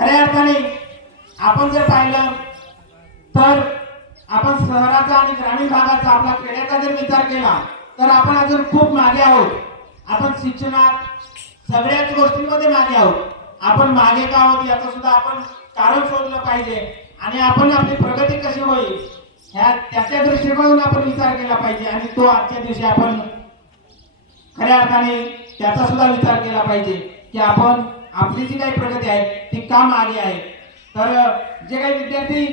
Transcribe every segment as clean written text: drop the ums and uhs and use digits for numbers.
खऱ्या अर्थाने आपण जर पाहिलं तर आपण शहराचा आणि ग्रामीण भागाचा आपला खेड्याचा जर विचार केला तर आपण अजून खूप मागे आहोत। आपण शिक्षणात सगळ्याच गोष्टींमध्ये मागे आहोत। आपण मागे का आहोत याचं सुद्धा आपण कारण शोधलं पाहिजे आणि आपण आपली प्रगती कशी होईल त्याच्या दृष्टिकोनातून आपण विचार केला पाहिजे आणि तो आजच्या दिवशी आपण खऱ्या अर्थाने त्याचा सुद्धा विचार केला पाहिजे की आपण आपली जी काही प्रगती आहे ती का मागे आहे। तर जे काही विद्यार्थी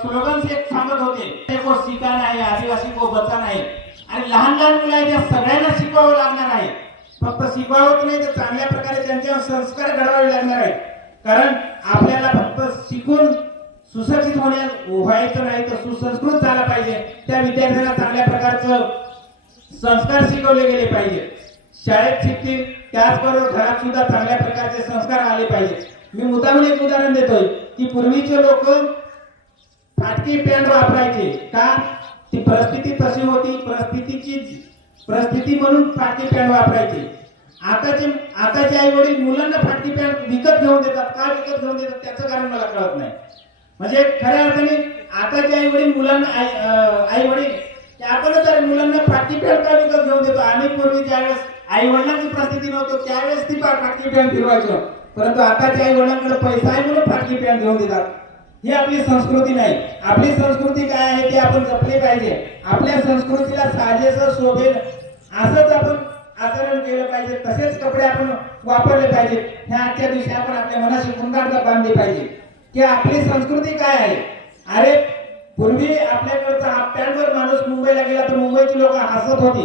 स्लोगन्स एक सांगत होते ते को शिकाना आहे, आदिवासी को बचाना आहे आणि लहान लहान मुलं आहेत त्या सगळ्यांना शिकवावं लागणार आहे। फक्त शिकवावंच नाही तर चांगल्या प्रकारे त्यांच्यावर संस्कार घडवावे लागणार आहेत। कारण आपल्याला फक्त शिकून सुशिक्षित व्हायचं नाही तर सुसंस्कृत झाला पाहिजे। त्या विद्यार्थ्यांना चांगल्या प्रकारचं संस्कार शिकवले गेले पाहिजे। शाळेत शिकतील त्याचबरोबर घरात सुद्धा चांगल्या प्रकारचे संस्कार आले पाहिजे। मी मुद्दामून एक उदाहरण देतोय की पूर्वीचे लोक फाटकी पॅन्ट वापरायचे का ती परिस्थिती तशी होती, परिस्थिती म्हणून फाटकी पॅन्ट वापरायचे। आताचे आई वडील मुलांना फाटकी पॅन्ट विकत घेऊन देतात। का विकत घेऊन देतात त्याचं कारण मला कळत नाही। म्हणजे खऱ्या अर्थाने आताचे आई वडील मुलांना आई वडील आपण तर मुलांना फाटकी पॅन्ट का विकत घेऊन देतो। आम्ही पूर्वी ज्यावेळेस आई वडिलांची परिस्थिती नव्हती त्यावेळेस ती फाटकी पॅन्ट फिरवायचो, परंतु आताच्या आई वडिलांकडे पैसा आहे म्हणून फाटकी पॅन्ट घेऊन देतात। ही आपली संस्कृती नाही। आपली संस्कृती काय आहे ते आपण जपली पाहिजे। आपल्या संस्कृतीला साजेसं शोभेल असंच आपण आचरण केलं पाहिजे, तसेच कपडे आपण वापरले पाहिजे। ह्या आजच्या दिवशी आपण आपल्या मनाशी गुंडाळता बांधली पाहिजे की आपली संस्कृती काय आहे। अरे पूर्वी आपल्याकडचा हाफ पॅन्टवर माणूस मुंबईला गेला तर मुंबईची लोक हसत होती।